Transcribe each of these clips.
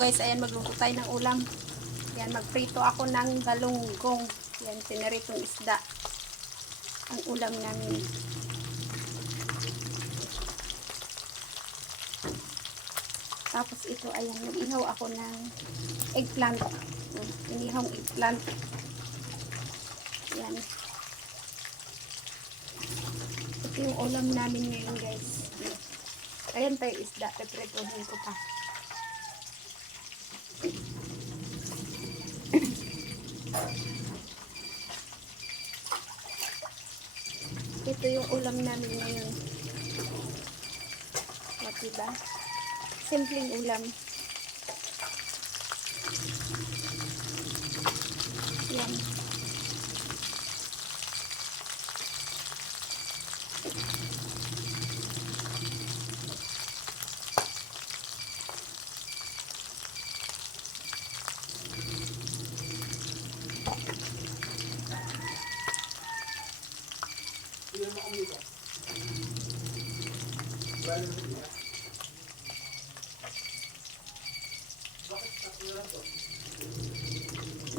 Guys, ayan, magluto tayo ng ulam. Yan, magprito ako ng galunggong. Yan, pinaritong isda. Ang ulam namin. Tapos ito, ayan, nag-ihaw ako ng eggplant. Inihawng eggplant. Yan. Ito yung ulam namin ngayon, guys. Ayan tayo isda. Pepretohin ko pa. Ito yung ulam namin ngayon. At diba? Simpleng ulam. Yan.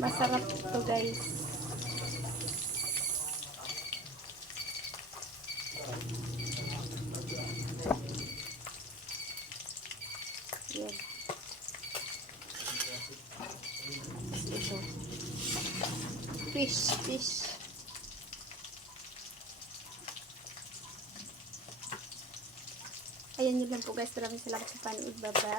Masarap to, guys. Yan. Ito. Fish. Ayan yun lang po, guys. Maraming salamat sa panood. Bye-bye.